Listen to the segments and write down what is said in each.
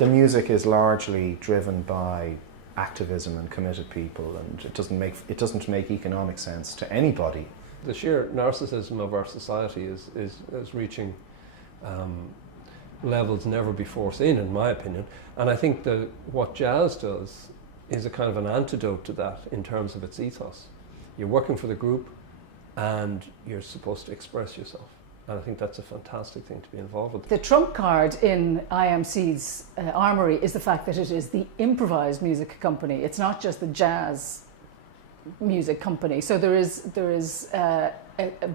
The music is largely driven by activism and committed people, and it doesn't make economic sense to anybody. The sheer narcissism of our society is reaching levels never before seen, in my opinion. And I think that what jazz does is a kind of an antidote to that in terms of its ethos. You're working for the group and you're supposed to express yourself. And I think that's a fantastic thing to be involved with. The trump card in IMC's armoury is the fact that it is the improvised music company. It's not just the jazz music company. So there is a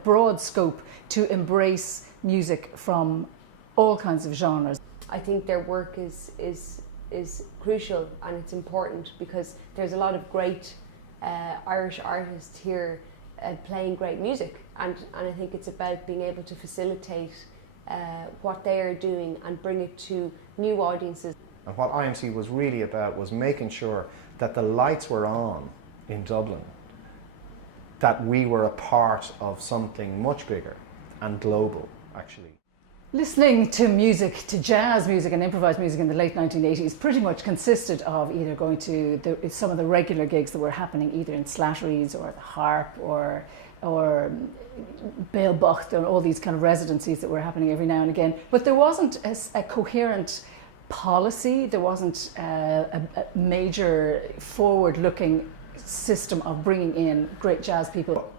broad scope to embrace music from all kinds of genres. I think their work is crucial, and it's important because there's a lot of great Irish artists here playing great music, and I think it's about being able to facilitate what they are doing and bring it to new audiences. And what IMC was really about was making sure that the lights were on in Dublin, that we were a part of something much bigger and global, actually. Listening to music, to jazz music and improvised music in the late 1980s pretty much consisted of either going to some of the regular gigs that were happening either in Slattery's or the Harp or Bailbocht, or all these kind of residencies that were happening every now and again. But there wasn't a coherent policy, there wasn't a major forward-looking system of bringing in great jazz people.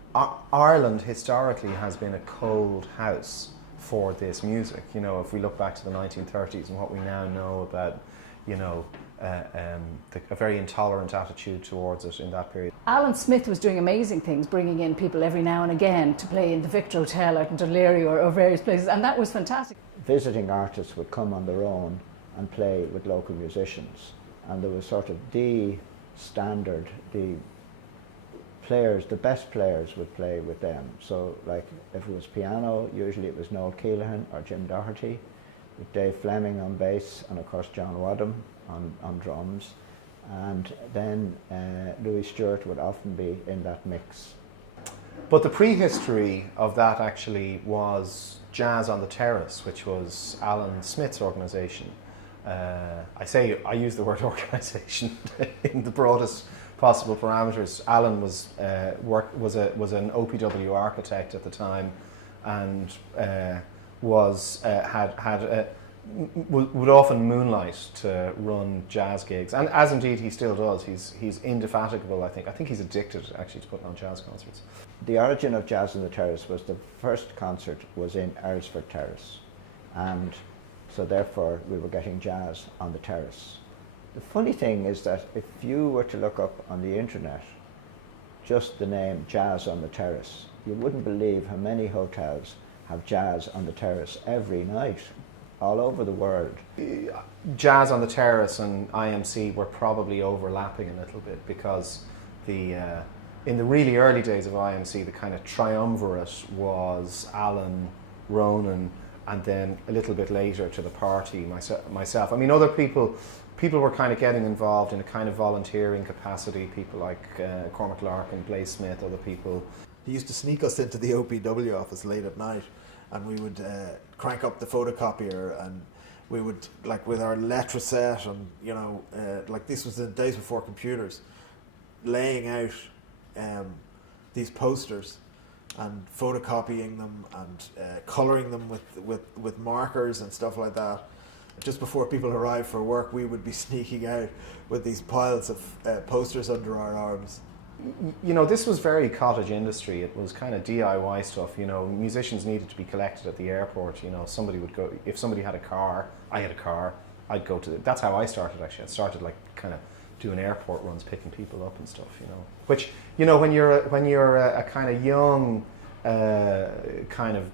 Ireland historically has been a cold house for this music. You know, if we look back to the 1930s and what we now know about, you know, a very intolerant attitude towards it in that period. Alan Smith was doing amazing things, bringing in people every now and again to play in the Victor Hotel out in Dunleary or various places, and that was fantastic. Visiting artists would come on their own and play with local musicians, and there was sort of the standard, the best players would play with them. So like if it was piano, usually it was Noel Keelan or Jim Doherty, with Dave Fleming on bass, and of course John Wadham on drums. And then Louis Stewart would often be in that mix. But the prehistory of that actually was Jazz on the Terrace, which was Alan Smith's organisation. I use the word organisation in the broadest possible parameters. Alan was an OPW architect at the time, and would often moonlight to run jazz gigs, and as indeed he still does. He's indefatigable. I think he's addicted actually to putting on jazz concerts. The origin of Jazz on the Terrace was the first concert was in Earlsfort Terrace, and so therefore we were getting jazz on the terrace. The funny thing is that if you were to look up on the internet just the name Jazz on the Terrace, you wouldn't believe how many hotels have jazz on the terrace every night all over the world. Jazz on the Terrace and IMC were probably overlapping a little bit, because in the really early days of IMC, the kind of triumvirate was Alan, Ronan, and then a little bit later to the party, myself. I mean, other people were kind of getting involved in a kind of volunteering capacity, people like Cormac Larkin, Blaise Smith, other people. He used to sneak us into the OPW office late at night, and we would crank up the photocopier, and we would, like with our letter set, and you know, like this was the days before computers, laying out these posters and photocopying them and colouring them with markers and stuff like that. Just before people arrived for work, we would be sneaking out with these piles of posters under our arms. You know, this was very cottage industry. It was kind of DIY stuff. You know, musicians needed to be collected at the airport. You know, somebody would go, if somebody had a car, I had a car, I'd go to that's how I started actually. I started like kind of doing airport runs, picking people up and stuff, you know. Which, you know, when you're a kind of young, kind of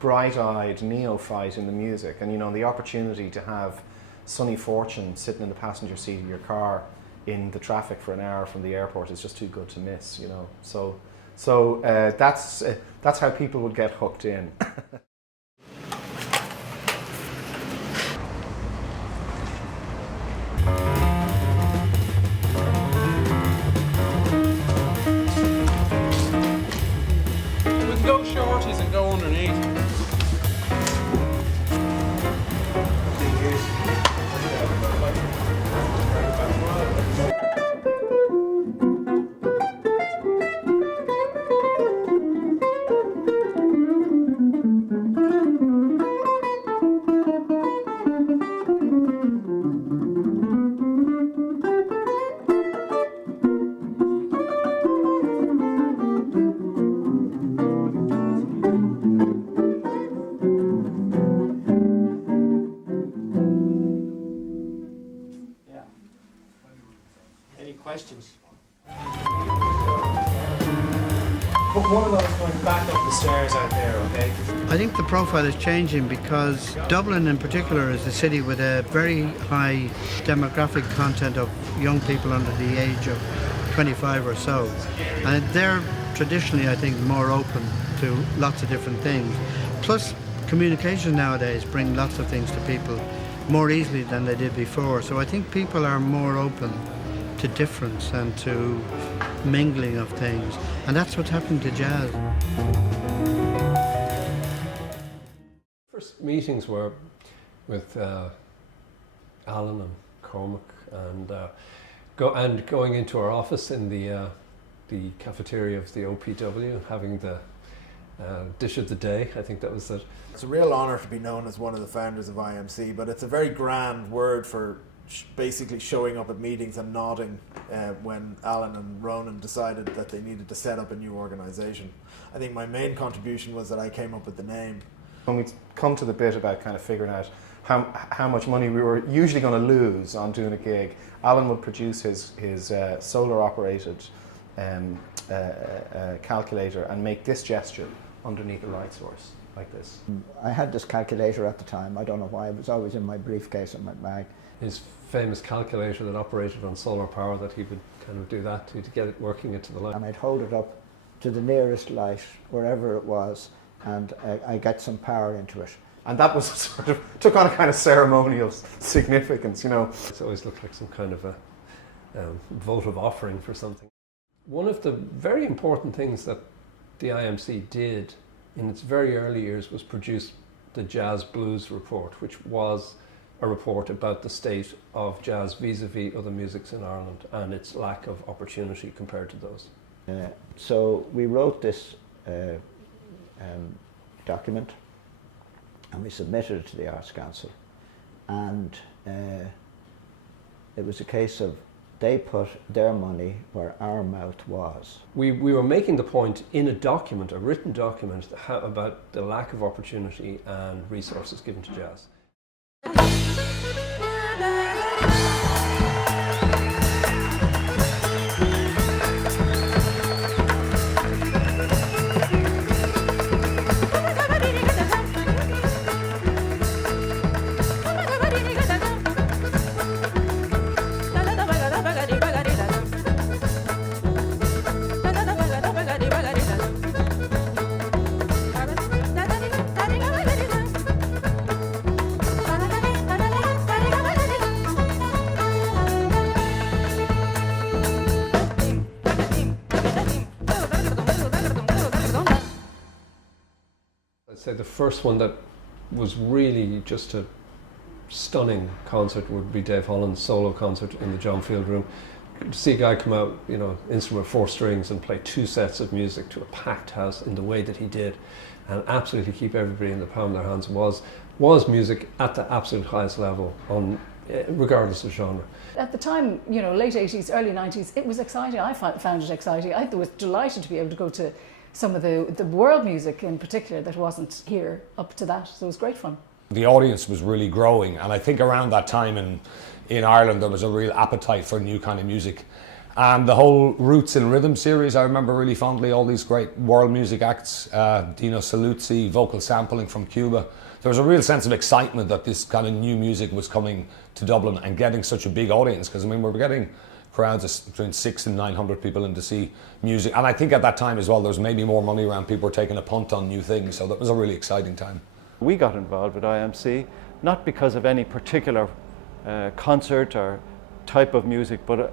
bright-eyed neophyte in the music, and you know, the opportunity to have Sonny Fortune sitting in the passenger seat of your car in the traffic for an hour from the airport is just too good to miss, you know. So that's how people would get hooked in. We can go shorties and go underneath. put one of those going back up the stairs out there, okay? I think the profile is changing because Dublin in particular is a city with a very high demographic content of young people under the age of 25 or so. And they're traditionally, I think, more open to lots of different things. Plus, communication nowadays bring lots of things to people more easily than they did before. So I think people are more open to difference and to mingling of things. And that's what's happening to jazz. First meetings were with Alan and Cormac and going into our office in the cafeteria of the OPW, having the dish of the day. I think that was it. It's a real honour to be known as one of the founders of IMC, but it's a very grand word for basically showing up at meetings and nodding when Alan and Ronan decided that they needed to set up a new organisation. I think my main contribution was that I came up with the name. When we come to the bit about kind of figuring out how much money we were usually going to lose on doing a gig, Alan would produce his solar operated calculator and make this gesture underneath the light source, like this. I had this calculator at the time. I don't know why. It was always in my briefcase in my bag. His famous calculator that operated on solar power, that he would kind of do that to get it working into the light. And I'd hold it up to the nearest light, wherever it was, and I get some power into it. And that was sort of, took on a kind of ceremonial significance, you know. It always looked like some kind of a votive offering for something. One of the very important things that the IMC did in its very early years was produce the Jazz Blues Report, which was a report about the state of jazz vis-a-vis other musics in Ireland and its lack of opportunity compared to those. So we wrote this document and we submitted it to the Arts Council, and it was a case of they put their money where our mouth was. We were making the point in a document, a written document, about the lack of opportunity and resources given to jazz. The first one that was really just a stunning concert would be Dave Holland's solo concert in the John Field Room. To see a guy come out, you know, instrument 4 strings and play 2 sets of music to a packed house in the way that he did, and absolutely keep everybody in the palm of their hands was music at the absolute highest level, regardless of genre. At the time, you know, late 80s, early 90s, it was exciting. I found it exciting. I was delighted to be able to go to some of the world music in particular that wasn't here up to that, so it was great fun. The audience was really growing, and I think around that time in Ireland there was a real appetite for new kind of music. And the whole Roots and Rhythm series, I remember really fondly, all these great world music acts, Dino Saluzzi, vocal sampling from Cuba. There was a real sense of excitement that this kind of new music was coming to Dublin and getting such a big audience, because I mean we were getting crowds of between 600 and 900 people in to see music. And I think at that time as well, there was maybe more money around, people were taking a punt on new things, so that was a really exciting time. We got involved with IMC, not because of any particular concert or type of music, but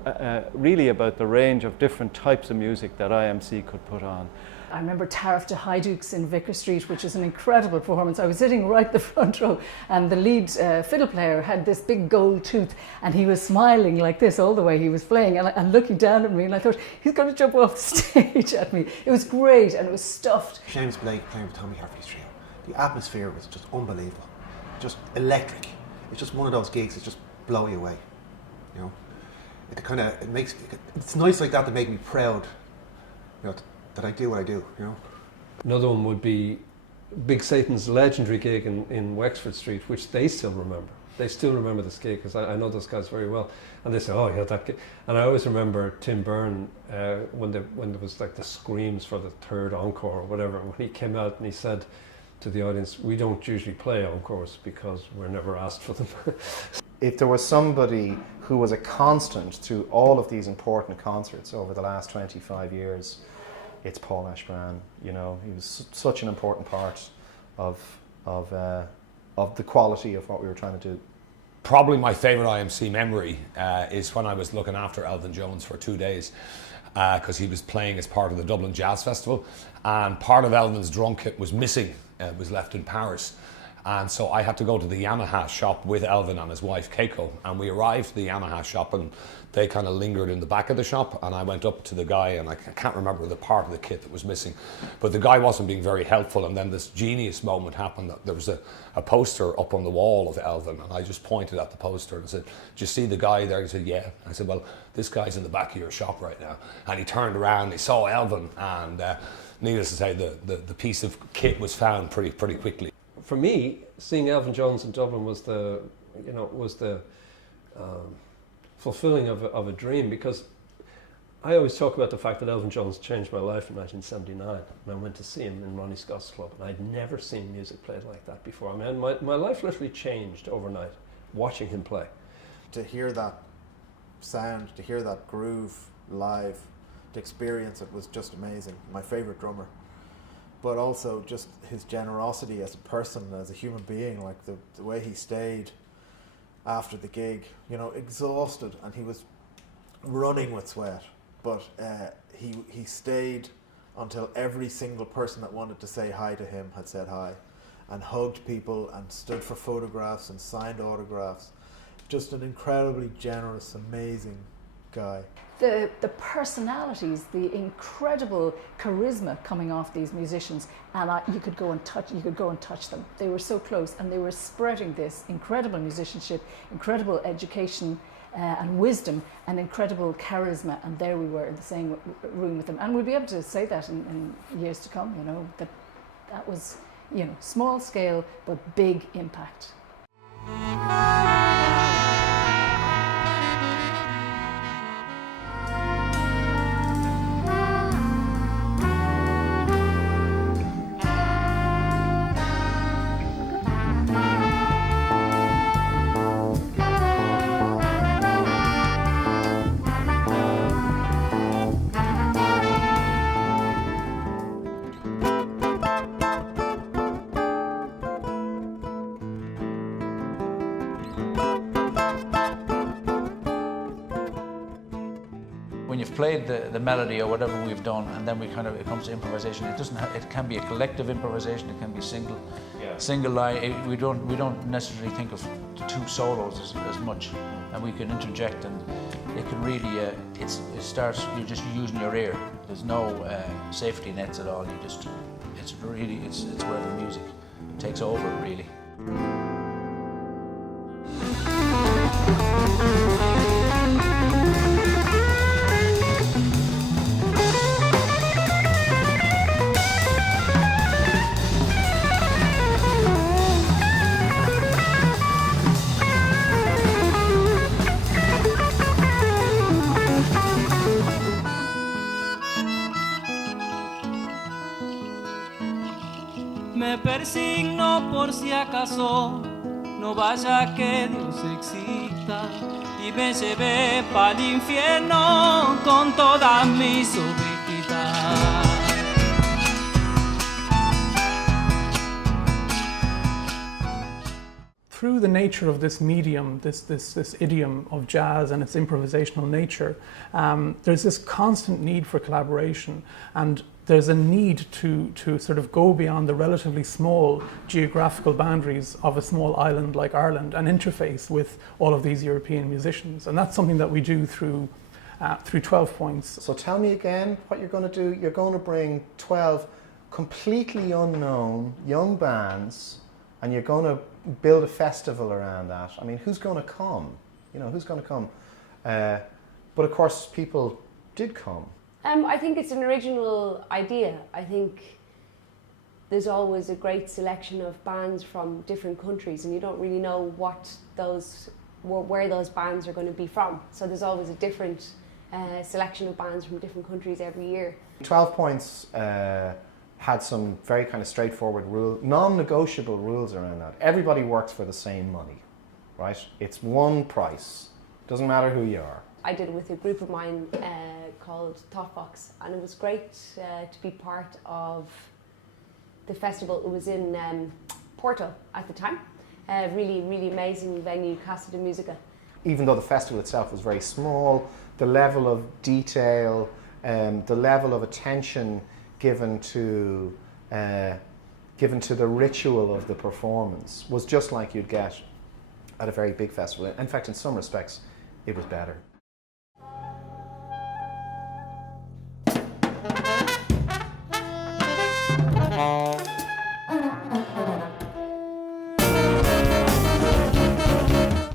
really about the range of different types of music that IMC could put on. I remember Tariff to Hydukes in Vicar Street, which is an incredible performance. I was sitting right in the front row, and the lead fiddle player had this big gold tooth, and he was smiling like this all the way he was playing, and looking down at me, and I thought, he's going to jump off the stage at me. It was great, and it was stuffed. Seamus Blake playing with Tommy Harvey's trio. The atmosphere was just unbelievable, just electric. It's just one of those gigs that just blow you away, you know. It's nights like that make me proud, you know, that I do what I do, you know. Another one would be Big Satan's legendary gig in Wexford Street, which they still remember. They still remember the skate because I know those guys very well, and they say, "Oh yeah, that kid." And I always remember Tim Byrne when there was like the screams for the third encore or whatever. When he came out and he said to the audience, "We don't usually play encores because we're never asked for them." If there was somebody who was a constant through all of these important concerts over the last 25 years, it's Paul Ashbrand. You know, he was such an important part of the quality of what we were trying to do. Probably my favourite IMC memory is when I was looking after Elvin Jones for 2 days, because he was playing as part of the Dublin Jazz Festival, and part of Elvin's drum kit was missing. It was left in Paris. And so I had to go to the Yamaha shop with Elvin and his wife Keiko, and we arrived at the Yamaha shop and they kind of lingered in the back of the shop, and I went up to the guy, and I can't remember the part of the kit that was missing, but the guy wasn't being very helpful, and then this genius moment happened that there was a poster up on the wall of Elvin, and I just pointed at the poster and said, "Do you see the guy there?" He said, "Yeah." I said, "Well, this guy's in the back of your shop right now." And he turned around, he saw Elvin, and needless to say, the piece of kit was found pretty quickly. For me, seeing Elvin Jones in Dublin was the fulfilling of a dream, because I always talk about the fact that Elvin Jones changed my life in 1979, and I went to see him in Ronnie Scott's club, and I'd never seen music played like that before. I mean, my life literally changed overnight watching him play. To hear that sound, to hear that groove live, to experience it was just amazing. My favourite drummer. But also just his generosity as a person, as a human being, like the way he stayed after the gig, you know, exhausted, and he was running with sweat, but he stayed until every single person that wanted to say hi to him had said hi, and hugged people and stood for photographs and signed autographs. Just an incredibly generous, amazing guy. The personalities, the incredible charisma coming off these musicians, and you could go and touch them. They were so close, and they were spreading this incredible musicianship, incredible education and wisdom, and incredible charisma. And there we were in the same room with them, and we'll be able to say that in years to come. You know, that was, you know, small scale but big impact. When you've played the melody or whatever we've done, and then it comes to improvisation. It can be a collective improvisation. It can be single line. We don't necessarily think of two solos as much, and we can interject, and it can really it starts. You're just using your ear. There's no safety nets at all. It's where the music takes over, really. Me persigno por si acaso, no vaya que Dios exista y me lleve pa'l infierno con todas mis ovejitas. Through the nature of this medium, this idiom of jazz and its improvisational nature, there's this constant need for collaboration, and there's a need to sort of go beyond the relatively small geographical boundaries of a small island like Ireland and interface with all of these European musicians. And that's something that we do through 12 Points. So tell me again what you're going to do. You're going to bring 12 completely unknown young bands, and you're going to build a festival around that. I mean, who's going to come? You know, who's going to come? But of course, people did come. I think it's an original idea. I think there's always a great selection of bands from different countries, and you don't really know where those bands are going to be from. So there's always a different selection of bands from different countries every year. 12 Points had some very kind of straightforward non-negotiable rules around that. Everybody works for the same money, right? It's one price. Doesn't matter who you are. I did it with a group of mine called Thoughtbox, and it was great to be part of the festival. It was in Porto at the time. Really, really amazing venue, Casa de Musica. Even though the festival itself was very small, the level of detail, the level of attention given to the ritual of the performance was just like you'd get at a very big festival. In fact, in some respects, it was better.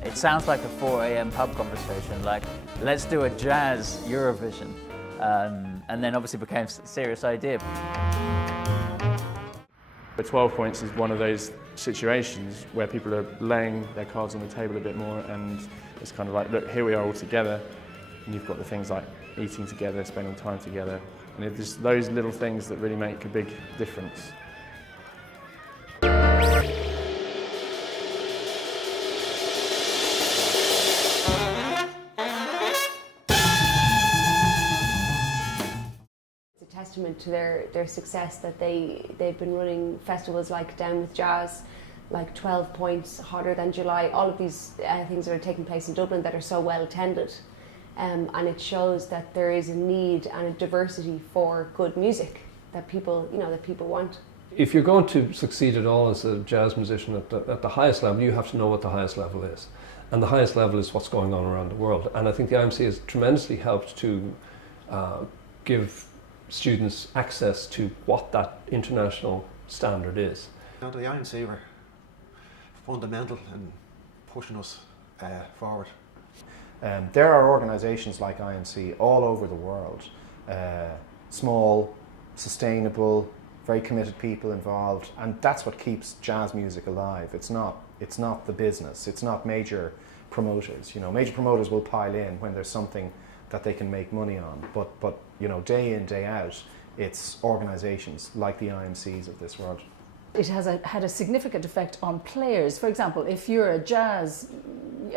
It sounds like a 4 a.m. pub conversation, like, let's do a jazz Eurovision, and then obviously became a serious idea. But 12 Points is one of those situations where people are laying their cards on the table a bit more, and it's kind of like, look, here we are all together, and you've got the things like eating together, spending time together, and it's just those little things that really make a big difference. Testament to their success that they've been running festivals like Down with Jazz, like 12 Points, Hotter Than July, all of these things that are taking place in Dublin that are so well attended, and it shows that there is a need and a diversity for good music that people want. If you're going to succeed at all as a jazz musician at the highest level, you have to know what the highest level is, and the highest level is what's going on around the world. And I think the IMC has tremendously helped to give students access to what that international standard is. The IMC were fundamental in pushing us forward. There are organisations like IMC all over the world, small, sustainable, very committed people involved, and that's what keeps jazz music alive. It's not the business. It's not major promoters. You know, major promoters will pile in when there's something that they can make money on, but you know, day in, day out, it's organisations like the IMCs of this world. It has had a significant effect on players. For example, if you're a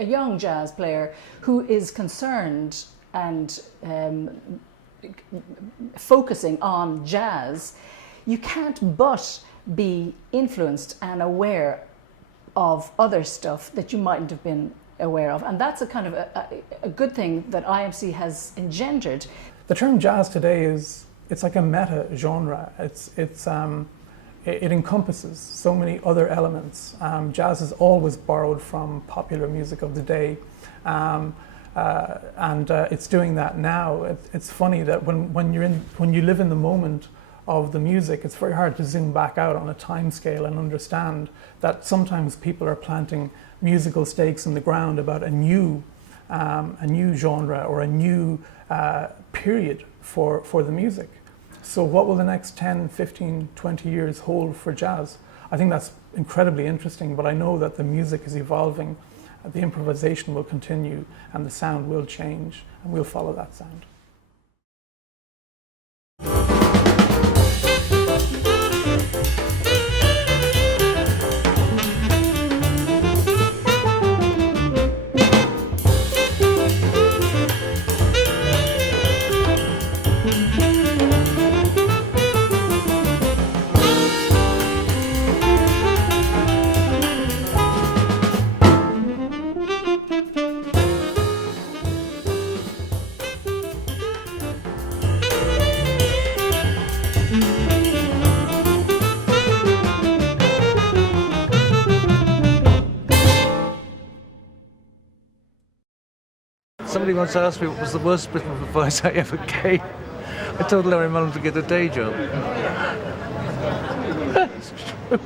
young jazz player who is concerned and focusing on jazz, you can't but be influenced and aware of other stuff that you mightn't have been aware of, and that's a kind of a good thing that IMC has engendered. The term jazz today it's like a meta genre. It encompasses so many other elements. Jazz is always borrowed from popular music of the day, and it's doing that now. It's funny that when you live in the moment of the music, it's very hard to zoom back out on a time scale and understand that sometimes people are planting musical stakes in the ground about a new genre or a new period for the music. So what will the next 10, 15, 20 years hold for jazz? I think that's incredibly interesting, but I know that the music is evolving, the improvisation will continue, and the sound will change, and we'll follow that sound. Somebody once asked me what was the worst bit of advice I ever gave. I told Larry Mullen to get a day job. It's true.